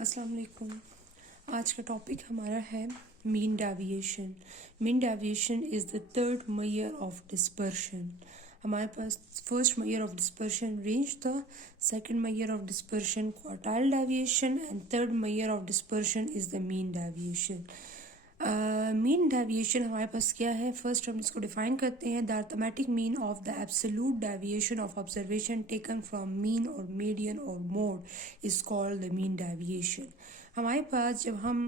अस्सलाम वालेकुम। आज का टॉपिक हमारा है mean deviation. Mean deviation is the third measure of dispersion. हमारे पास first measure of dispersion range था, second measure of dispersion quartile deviation and third measure of dispersion is the mean deviation. Mean deviation हमारे पास क्या है, first हम इसको define करते हैं। The arithmetic mean of the absolute deviation of observation taken from mean or median or mode is called the mean deviation. हमारे पास जब हम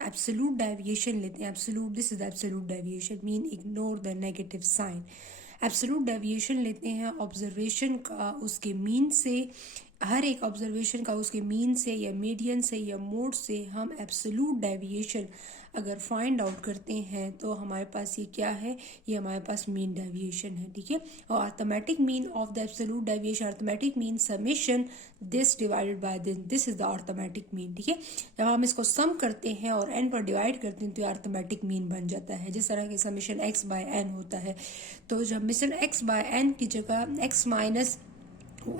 एब्सोल्यूट डेविएशन लेते हैं, absolute this is the absolute deviation mean ignore the negative sign. Absolute deviation लेते हैं observation का उसके मीन से, हर एक ऑब्जर्वेशन का उसके मीन से या मीडियन से या मोड से हम एब्सोल्यूट डेविएशन अगर फाइंड आउट करते हैं तो हमारे पास ये क्या है, ये हमारे पास मीन डेविएशन है। ठीक है, और arithmetic mean of the absolute deviation, arithmetic mean summation this divided by this is the arithmetic mean. ठीक है, जब हम इसको सम करते हैं और n पर डिवाइड करते हैं तो ये अर्थमेटिक मीन बन जाता है। जिस तरह के समेशन x बाय n होता है, तो जब मिशन x बाय n की जगह x माइनस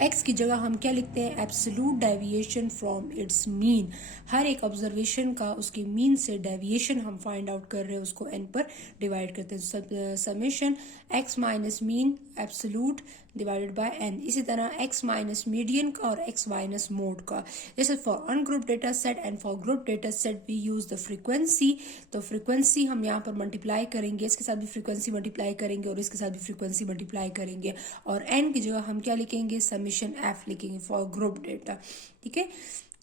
x की जगह हम क्या लिखते हैं, absolute deviation from its mean. हर एक ऑब्जर्वेशन का उसके मीन से डेविएशन हम फाइंड आउट कर रहे हैं, उसको n पर डिवाइड करते हैं। Summation x minus mean absolute divided by n। इसी तरह x माइनस मीडियन का और x माइनस मोड का। जैसे for ungroup data set and for group data set we use the frequency. तो फ्रीक्वेंसी हम यहाँ पर मल्टीप्लाई करेंगे, इसके साथ भी फ्रीक्वेंसी मल्टीप्लाई करेंगे और इसके साथ भी फ्रीक्वेंसी मल्टीप्लाई करेंगे, और n की जगह हम क्या लिखेंगे, समेशन f लिखेंगे फॉर ग्रुप डेटा। ठीक है,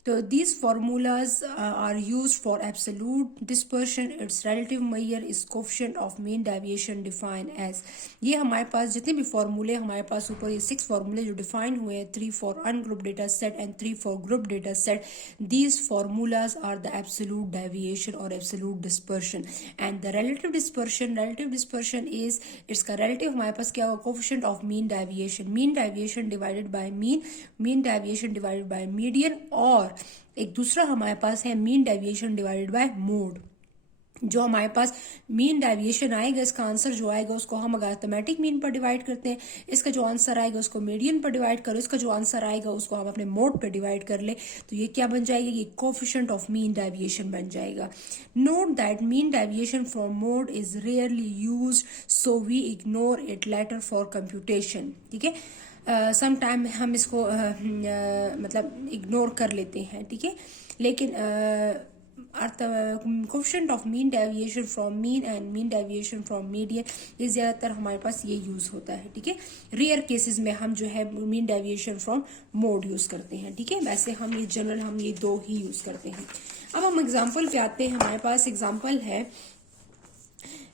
तो these formulas are used for absolute dispersion. Its relative measure is coefficient of mean deviation defined as। ये हमारे पास जितने भी फॉर्मूले हमारे पास ऊपर ये 6 फॉर्मूले जो डिफाइन हुए हैं, 3 for ungroup data set and 3 for group data set, these formulas are the absolute deviation or absolute dispersion। and the relative dispersion is इसका relative हमारे पास क्या होगा, coefficient of mean deviation divided by mean deviation divided by median, और एक दूसरा हमारे पास है mean deviation divided by mode. जो हमारे पास मीन डेविएशन आएगा, इसका आंसर जो आएगा उसको हम अगर अर्थमेटिक मीन पर डिवाइड करते हैं, इसका जो आंसर आएगा उसको मीडियन पर डिवाइड करो, इसका जो आंसर आएगा उसको हम अपने मोड पर डिवाइड कर ले, तो ये क्या बन जाएगा, ये कोफिशिएंट ऑफ मीन डेविएशन बन जाएगा। Note that mean deviation from mode is rarely used, so we ignore it later for computation. ठीक है, सम टाइम हम इसको मतलब इग्नोर कर लेते हैं। ठीक है, लेकिन coefficient of mean deviation from mean and mean deviation from median ये ज़्यादातर हमारे पास ये यूज़ होता है। ठीक है, रेयर केसेस में हम जो है mean deviation from mode use करते हैं। ठीक है, वैसे हम ये जनरल हम ये दो ही यूज़ करते हैं। अब हम एग्जाम्पल पे आते हैं। हमारे पास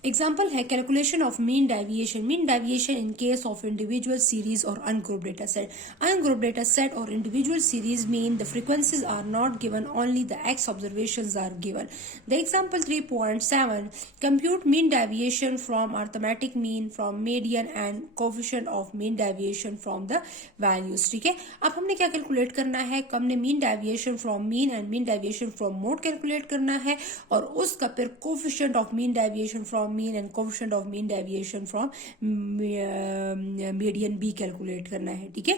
एग्जाम्पल है calculation of mean deviation in case of individual series और ungrouped data set. Ungrouped data set और individual series mean the frequencies are not given, only the x observations are given. The example 3.7 compute mean deviation from arithmetic mean from median and coefficient of mean deviation from the values. ठीक है, अब हमने क्या calculate करना है, हमने mean deviation from mean and mean deviation from mode calculate करना है, और उसका फिर coefficient of mean deviation from mean and coefficient of mean deviation from median भी कैलकुलेट करना है। ठीक है,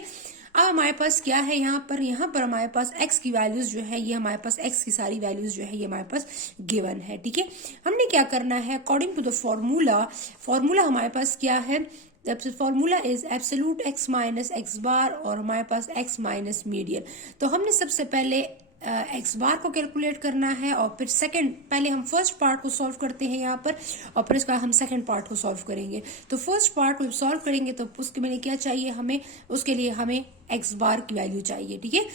अब हमारे पास क्या है, यहाँ पर हमारे पास x की वैल्यूज जो है, ये हमारे पास x की सारी वैल्यूज जो है ये हमारे पास गिवन है। ठीक है, हमने क्या करना है, अकॉर्डिंग टू द फॉर्मूला हमारे पास क्या है, formula is absolute x minus x बार और हमारे पास x माइनस मीडियन। तो हमने सबसे पहले एक्स बार को कैलकुलेट करना है, और फिर पहले हम फर्स्ट पार्ट को सॉल्व करते हैं यहाँ पर, और फिर इसका हम सेकंड पार्ट को सॉल्व करेंगे। तो फर्स्ट पार्ट को सॉल्व करेंगे तो उसके लिए क्या चाहिए हमें, उसके लिए हमें एक्स बार की वैल्यू चाहिए। ठीक है,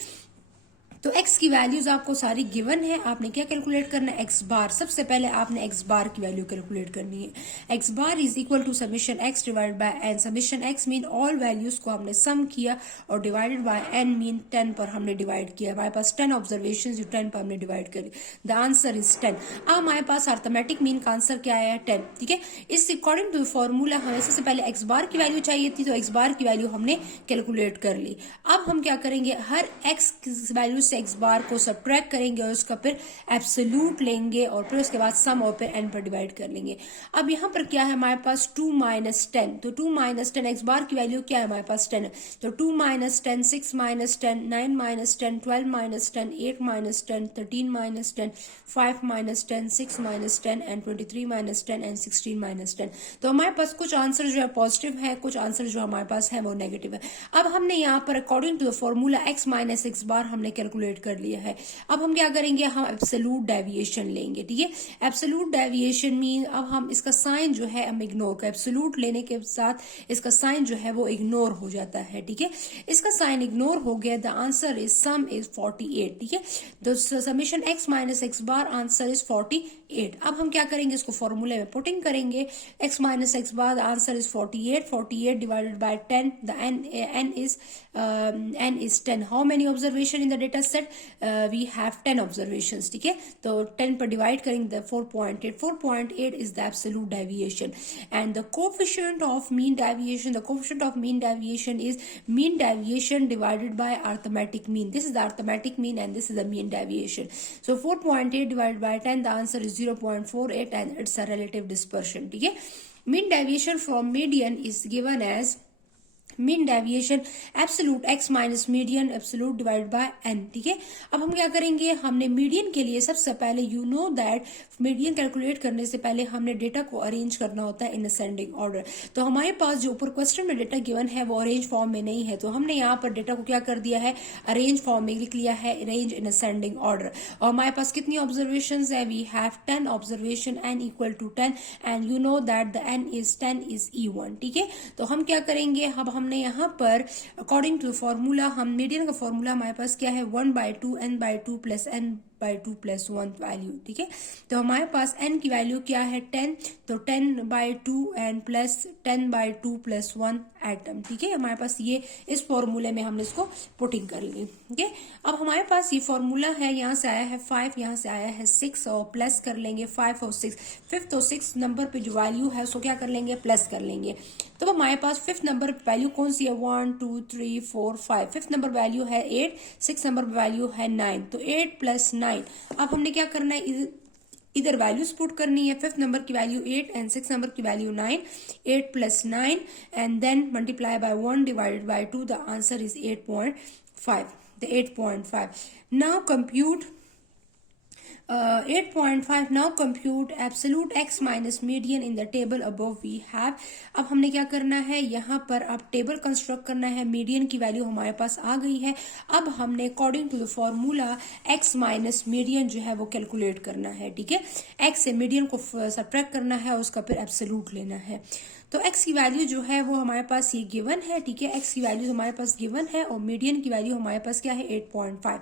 तो x की वैल्यूज आपको सारी गिवन है, आपने क्या कैलकुलेट करना है, x बार। सबसे पहले आपने x बार की वैल्यू कैलकुलेट करनी है। x bar is equal to summation x divide by n। Summation x mean all values को हमने सम किया और डिवाइडेड बाय n मीन 10 पर हमने डिवाइड किया। हमारे पास 10 ऑब्जर्वेशन जो 10 पर हमने डिवाइड करी, द आंसर इज 10। अब हमारे पास अर्थमेटिक मीन का आंसर क्या आया, 10। ठीक है, इस अकॉर्डिंग टू फॉर्मूला हमें सबसे पहले x बार की वैल्यू चाहिए थी, तो x बार की वैल्यू हमने कैलकुलेट कर ली। अब हम क्या करेंगे, हर x की वैल्यू से एक्स बार को सब्ट्रैक्ट करेंगे और उसका फिर एब्सोल्यूट लेंगे और फिर उसके बाद सम और फिर n पर डिवाइड कर लेंगे। अब यहाँ पर क्या है हमारे पास 2 माइनस 10, तो 2 माइनस 10 एक्स बार की वैल्यू क्या है हमारे पास 10 है, तो 2 minus 10, 6 minus 10, 9 minus 10, 12 minus 10, 8 minus 10, 13 minus 10, 5 minus 10, 6 minus 10 and 23 minus 10 and 16 minus 10। तो हमारे पास कुछ आंसर जो है पॉजिटिव है, कुछ आंसर जो हमारे पास है वो नेगेटिव है। अब हमने यहाँ पर according to the formula x minus x bar हमने कैलकुलेट कर लिया है। अब हम क्या करेंगे, हम एब्सोल्यूट डेविएशन लेंगे, ठीक है। एब्सोल्यूट डेविएशन मीन अब हम इसका साइन जो है हम इग्नोर कर, एब्सोल्यूट लेने के साथ इसका साइन जो है वो इग्नोर हो जाता है, ठीक है। इसका साइन इग्नोर हो गया, the answer is some is 48, ठीक है। तो summation x minus x bar answer is 48। अब हम क्या करेंगे, इसको फॉर्मूले में पुटिंग करेंगे, x minus x bar answer is 48, 48 divided by 10, the n is 10। How many observation in the data set, we have 10 observations, ठीक है। तो 10 पर डिवाइड करेंगे 4.8, 4.8 is the absolute deviation and the coefficient of mean deviation, the coefficient of mean deviation is mean deviation divided by arithmetic mean. This is the arithmetic mean and this is the mean deviation. So 4.8 divided by 10, the answer is 0.48 and it's a relative dispersion, ठीक है। Mean deviation from median is given as mean deviation absolute x minus median absolute divide by n, ठीक है। अब हम क्या करेंगे, हमने median के लिए सबसे पहले you know that median calculate करने से पहले हमने डेटा को अरेंज करना होता है इन असेंडिंग ऑर्डर। तो हमारे पास जो ऊपर क्वेश्चन में डेटा गिवन है वो अरेंज फॉर्म में नहीं है, तो हमने यहाँ पर डेटा को क्या कर दिया है, अरेंज फॉर्म में लिख लिया है, अरेंज इन असेंडिंग ऑर्डर। और हमारे पास कितनी ऑब्जर्वेशन है, we have 10 observation, n equal to 10 and you know that the n is 10 is E1, ठीक है। तो हम क्या करेंगे, अब हमने यहाँ पर अकॉर्डिंग टू फॉर्मूला, हम मीडियन का फॉर्मूला हमारे पास क्या है, 1/2 n/2 plus n/2 plus 1 value, ठीक है। तो हमारे पास n की वैल्यू क्या है 10, तो 10/2 एंड प्लस 10/2 प्लस 1 एटम, ठीक है। हमारे पास ये इस फॉर्मूले में हमने इसको पुटिंग कर ली, ठीक है। अब हमारे पास ये फॉर्मूला है, यहाँ से आया है 5, यहाँ से आया है 6 और प्लस कर लेंगे 5 और 6, 5th और 6th नंबर पे जो वैल्यू है उसको क्या कर लेंगे, प्लस कर लेंगे। तो हमारे पास 5th नंबर वैल्यू कौन सी है, 1 2 3 4 5, 5th नंबर वैल्यू है 8, 6th नंबर वैल्यू है 9, तो 8 प्लस 9। अब हमने क्या करना है, इधर वैल्यूज पुट करनी है, 5th नंबर की वैल्यू 8 एंड 6th नंबर की value 9, 8 plus 9 and then multiply by 1 divided by 2, the answer is 8.5, the 8.5। Now compute 8.5, now compute absolute x minus median in the table above we have। अब हमने क्या करना है, यहाँ पर अब टेबल कंस्ट्रक्ट करना है, मीडियन की वैल्यू हमारे पास आ गई है। अब हमने according to the formula x minus median जो है वो कैलकुलेट करना है, ठीक है। x से मीडियन को सब्ट्रैक्ट करना है और उसका फिर एब्सोल्यूट लेना है। तो x की वैल्यू जो है वो हमारे पास ये गिवन है, ठीक है। x की वैल्यू हमारे पास गिवन है और मीडियन की वैल्यू हमारे पास क्या है 8.5।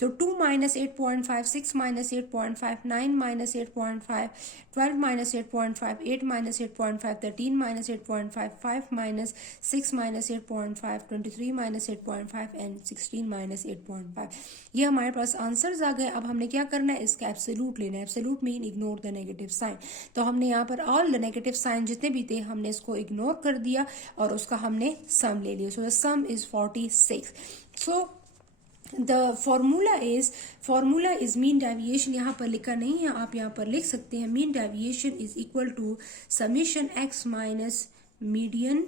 तो 2 minus 8.5, 6 minus 8.5, 9 minus 8.5, 12 minus 8.5, 8 minus 8.5, 13 minus 8.5, 5 minus 6 minus 8.5, 23 minus 8.5 and 16 minus 8.5। ये हमारे पास आंसर्स आ गए। अब हमने क्या करना है, इसका एब्सोल्यूट लेना है। Absolute mean ignore the negative sign. तो हमने यहाँ पर ऑल द नेगेटिव साइन जितने भी थे हमने इसको इग्नोर कर दिया और उसका हमने सम ले लिया। So the some is 46। So the formula is mean deviation, यहाँ पर लिखा नहीं है, आप यहाँ पर लिख सकते हैं mean deviation is equal to summation x minus median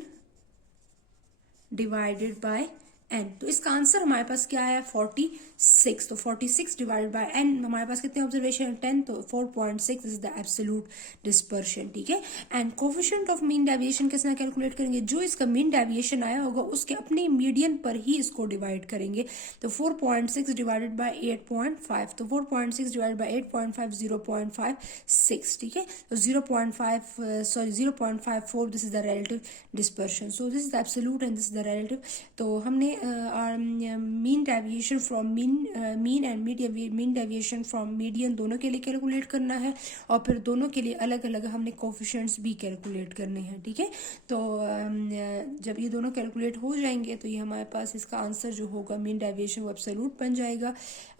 divided by n। तो इसका आंसर हमारे पास क्या है 46। तो 46 डिवाइडेड बाय n, हमारे पास कितने ऑब्जर्वेशन है 10, तो 4.6 इज द एब्सोल्यूट डिस्पर्शन, ठीक है। And coefficient of mean deviation किस तरह कैलकुलेट करेंगे, जो इसका मीन डेविएशन आया होगा उसके अपने मीडियन पर ही इसको डिवाइड करेंगे। तो 4.6 डिवाइडेड बाय 8.5, तो 4.6 डिवाइडेड बाय 8.5 0.56, ठीक है। तो 0.54 this is the relative dispersion. So this is the absolute and this is the relative. तो हमने mean deviation from mean and mean deviation from median दोनों के लिए कैलकुलेट करना है और फिर दोनों के लिए अलग अलग हमने कोफिशिएंट्स भी कैलकुलेट करने हैं, ठीक है। तो जब ये दोनों कैलकुलेट हो जाएंगे तो ये हमारे पास इसका आंसर जो होगा मीन डेविएशन वो एब्सोल्यूट बन जाएगा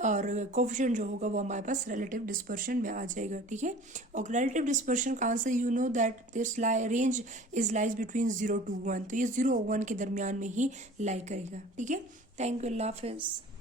और कोफिशिएंट जो होगा वो हमारे पास रिलेटिव डिस्पर्शन में आ जाएगा, ठीक है। और रिलेटिव डिस्पर्शन का answer you know that this range is lies between 0 to 1, तो ये 0 और 1 के दरमियान में ही लाई करेगा, ठीक है। थैंक यू, अल्लाह हाफिज़।